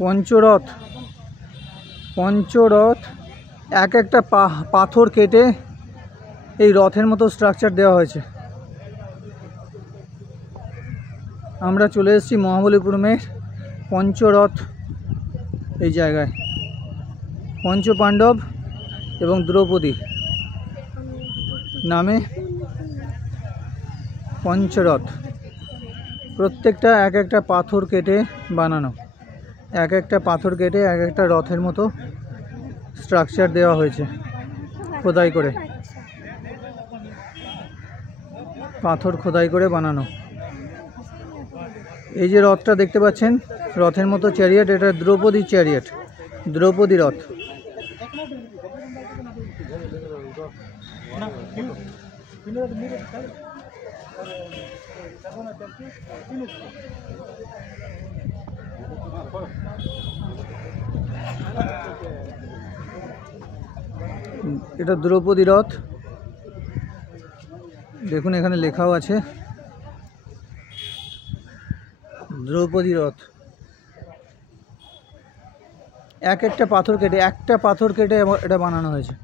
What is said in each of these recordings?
পঞ্চরথ পঞ্চরথ এক একটা পাথর কেটে এই রথের মতো স্ট্রাকচার দেওয়া হয়েছে। আমরা চলে এসেছি মহাবলীপুরমের পঞ্চরথ এই জায়গায়। পঞ্চপাণ্ডব এবং দ্রৌপদী নামে পঞ্চরথ। প্রত্যেকটা এক একটা পাথর কেটে বানানো, এক একটা পাথর কেটে এক একটা রথের মতো স্ট্রাকচার দেওয়া হয়েছে খোদাই করে, পাথর খোদাই করে বানানো। এই যে রথটা দেখতে পাচ্ছেন রথের মতো চ্যারিয়েট, এটা দ্রৌপদী চ্যারিয়েট, দ্রৌপদী রথ। এটা দ্রৌপদী রথ, দেখুন এখানে লেখাও আছে দ্রৌপদী রথ। এক একটা পাথর কেটে, একটা পাথর কেটে এটা বানানো হয়েছে।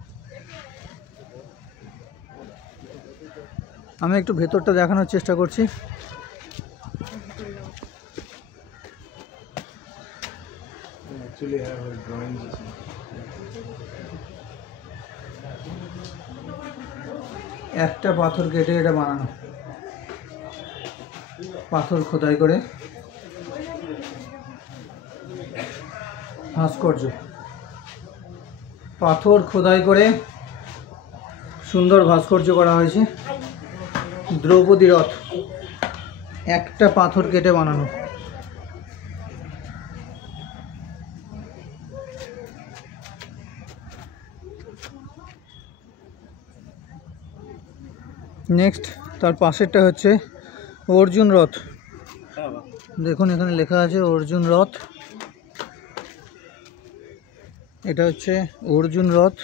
আমি একটু ভেতরটা দেখানোর চেষ্টা করছি। একটা পাথর কেটে এটা বানানো, পাথর খোদাই করে ভাস্কর্য, পাথর খোদাই করে সুন্দর ভাস্কর্য করা হয়েছে। দ্রৌপদী রথ একটা পাথর কেটে বানানো। নেক্সট তার পাশেরটা হচ্ছে অর্জুন রথ। দেখুন এখানে লেখা আছে অর্জুন রথ। এটা হচ্ছে অর্জুন রথ,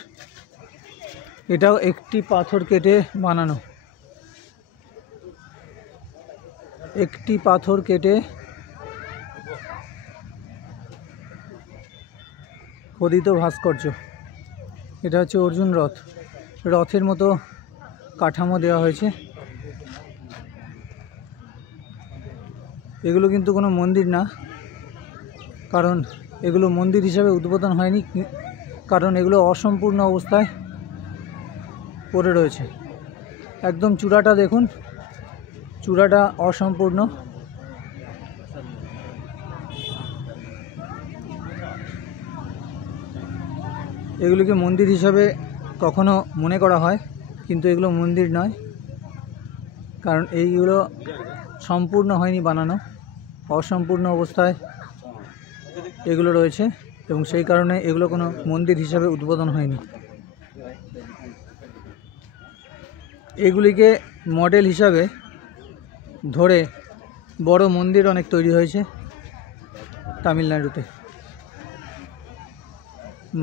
এটাও একটি পাথর কেটে বানানো, একটি পাথর কেটে খোদিত ভাস্কর্য। এটা হচ্ছে অর্জুন রথ, রথের মতো কাঠামো দেওয়া হয়েছে। এগুলো কিন্তু কোনো মন্দির না, কারণ এগুলো মন্দির হিসাবে উদ্বোধন হয়নি, কারণ এগুলো অসম্পূর্ণ অবস্থায় পড়ে রয়েছে। একদম চূড়াটা দেখুন, চূড়াটা অসম্পূর্ণ। এগুলোকে মন্দির হিসাবে কখনো মনে করা হয়, কিন্তু এগুলো মন্দির নয়, কারণ এইগুলো সম্পূর্ণ হয়নি বানানো, অসম্পূর্ণ অবস্থায় এগুলো রয়েছে এবং সেই কারণে এগুলো কোনো মন্দির হিসাবে উদ্বোধন হয়নি। এগুলিকে মডেল হিসাবে ধরে বড় মন্দির অনেক তৈরি হয়েছে তামিলনাড়ুতে।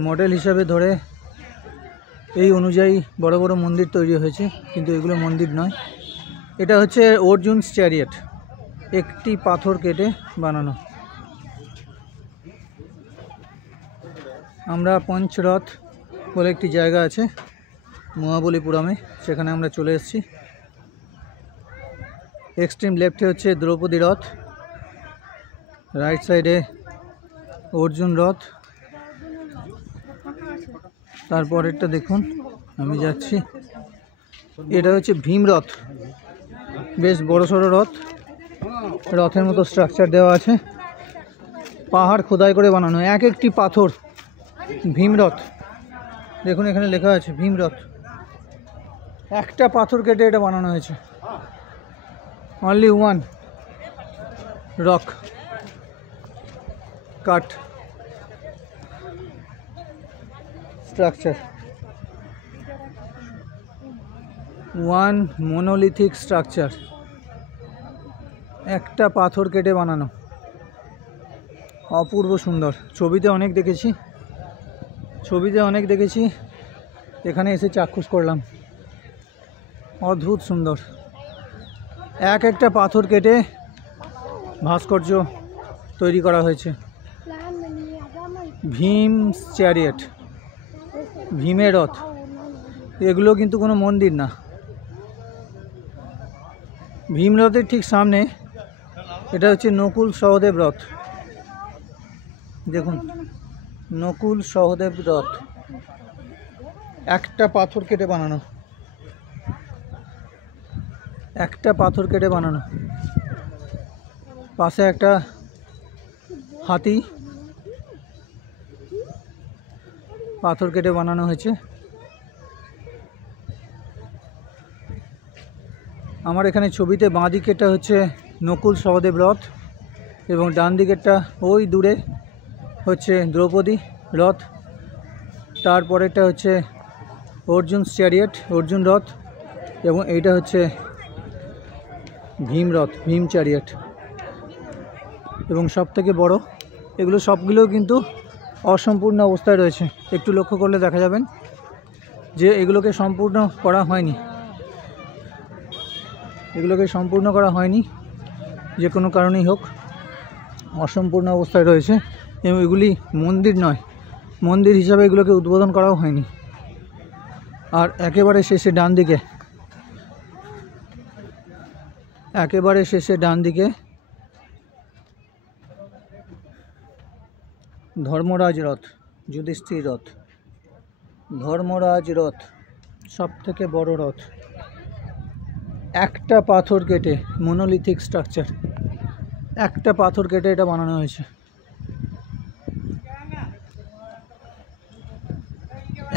মডেল হিসাবে ধরে এই অনুযায়ী বড় বড় মন্দির তৈরি হয়েছে, কিন্তু এগুলো মন্দির নয়। এটা হচ্ছে অর্জুনস চ্যারিয়েট, একটি পাথর কেটে বানানো। আমরা পঞ্চরথ বলে একটি জায়গা আছে মহাবলীপুরমে, সেখানে আমরা চলে এসেছি। এক্সট্রিম লেফটে হচ্ছে দ্রৌপদী রথ, রাইট সাইডে অর্জুন রথ, তারপরেরটা দেখুন আমি যাচ্ছি, এটা হচ্ছে ভীম রথ, বেশ বড় সড়ো রথ, রথের মতো স্ট্রাকচার দেওয়া আছে, পাহাড় খোদাই করে বানানো, এক একটি পাথর। ভীম রথ দেখুন এখানে লেখা আছে ভীম রথ, একটা পাথর কেটে এটা বানানো হয়েছে। অনলি ওয়ান রক কাট স্ট্রাকচার, ওয়ান মোনোলিথিক স্ট্রাকচার, একটা পাথর কেটে বানানো, অপূর্ব সুন্দর। ছবিতে অনেক দেখেছি, এখানে এসে চাক্ষুষ করলাম, অদ্ভুত সুন্দর। এক একটা পাথর কেটে ভাস্কর্য তৈরি করা হয়েছে। ভীম চ্যারিয়েট, ভীমের রথ। এগুলো কিন্তু কোনো মন্দির না। ভীম রথের ঠিক সামনে এটা হচ্ছে নকুল সহদেব রথ। দেখুন, নকুল সহদেব রথ, একটা পাথর কেটে বানানো, একটা পাথর কেটে বানানো। পাশে একটা হাতি, পাথর কেটে বানানো হয়েছে। আমার এখানে ছবিতে বাঁ দিকেরটা হচ্ছে নকুল সহদেব রথ এবং ডান দিকেরটা ওই দূরে হচ্ছে দ্রৌপদী রথ। তারপরেরটা হচ্ছে অর্জুন চ্যারিয়েট, অর্জুন রথ, এবং এইটা হচ্ছে ভীম রথ, ভীম চ্যারিয়েট। এবং সব থেকে বড়, এগুলো সবগুলোও কিন্তু অসম্পূর্ণ অবস্থায় রয়েছে। একটু লক্ষ্য করলে দেখা যাবেন যে এগুলোকে সম্পূর্ণ করা হয়নি, এগুলোকে সম্পূর্ণ করা হয়নি যে কোনো কারণেই হোক, অসম্পূর্ণ অবস্থায় রয়েছে। এবং এগুলি মন্দির নয়, মন্দির হিসাবে এগুলোকে উদ্বোধন করাও হয়নি। আর একেবারে শেষে ডান দিকে, একেবারে শেষে ডান দিকে ধর্মরাজ রথ, যুধিষ্ঠির রথ, ধর্মরাজ রথ, সব থেকে বড় রথ। একটা পাথর কেটে, মোনোলিথিক স্ট্রাকচার, একটা পাথর কেটে এটা বানানো হয়েছে।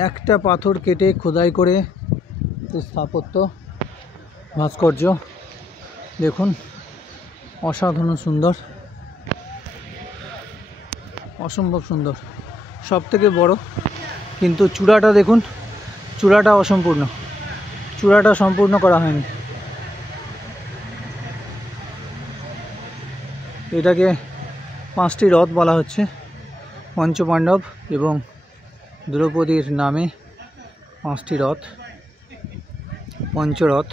একটা পাথর কেটে খোদাই করে স্থাপত্য, ভাস্কর্য দেখুন, অসাধারণ সুন্দর, অসম্ভব সুন্দর, সব থেকে বড়। কিন্তু চূড়াটা দেখুন, চূড়াটা অসম্পূর্ণ, চূড়াটা সম্পূর্ণ করা হয়নি। এটাকে 5টি রথ বলা হচ্ছে, পঞ্চপাণ্ডব এবং দ্রৌপদীর নামে 5টি রথ, পঞ্চরথ,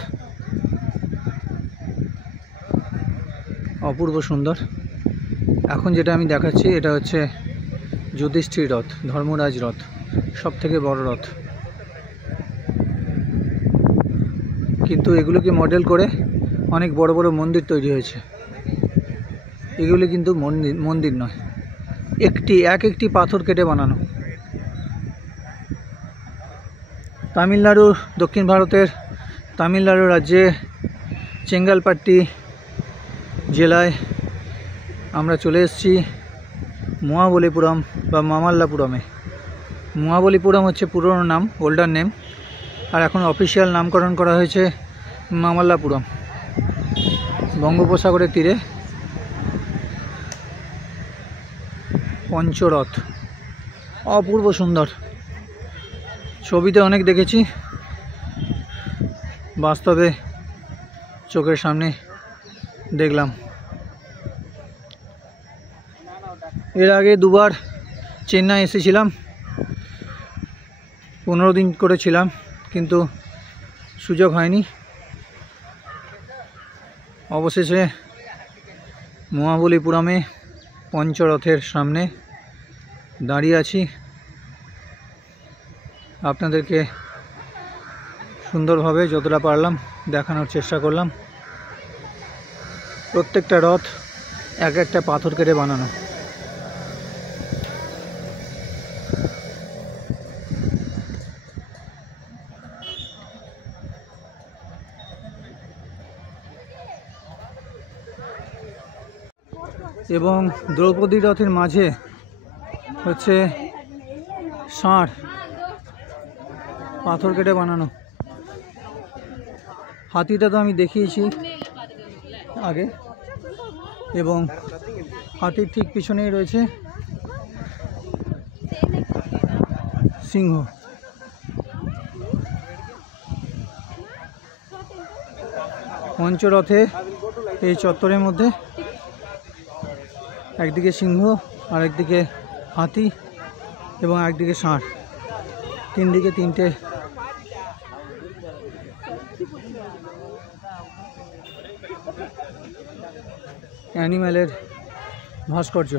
অপূর্ব সুন্দর। এখন যেটা আমি দেখাচ্ছি এটা হচ্ছে যুধিষ্ঠির রথ, ধর্মরাজ রথ, সব থেকে বড় রথ। কিন্তু এগুলোকে মডেল করে অনেক বড় বড় মন্দির তৈরি হয়েছে। এগুলি কিন্তু মন্দির নয়, একটি পাথর কেটে বানানো। তামিলনাড়ু, দক্ষিণ ভারতের তামিলনাড়ু রাজ্যে চেঙ্গালপাট্টি জেলায় আমরা চলে এসেছি মহাবলীপুরম বা মামাল্লাপুরমে। মহাবলীপুরম হচ্ছে পুরনো নাম, ওল্ডার নেম, আর এখন অফিসিয়াল নামকরণ করা হয়েছে মামাল্লাপুরম। বঙ্গোপসাগরের তীরে পঞ্চরথ, অপূর্ব সুন্দর। ছবিতে অনেক দেখেছি, বাস্তবে চোখের সামনে দেখলাম। এর আগে দুবার চেন্নাই এসেছিলাম, 15 দিন করে ছিলাম, কিন্তু সুযোগ হয়নি। অবশেষে মহাবলীপুরমে পঞ্চরথের সামনে দাঁড়িয়ে আছি। আপনাদেরকে সুন্দরভাবে যতটা পারলাম দেখানোর চেষ্টা করলাম। প্রত্যেকটা রথ এক একটা পাথর কেটে বানানো। এবং দ্রৌপদী রথের মাঝে হচ্ছে ষাঁড়, পাথর কেটে বানানো। হাতিটা তো আমি দেখিয়েছি আগে, এবং হাতির ঠিক পিছনেই রয়েছে সিংহ। পঞ্চরথে এই চত্বরের মধ্যে একদিকে সিংহ, আর একদিকে হাতি, এবং একদিকে ষাঁড়, 3 দিকে 3টে অ্যানিম্যালের ভাস্কর্য।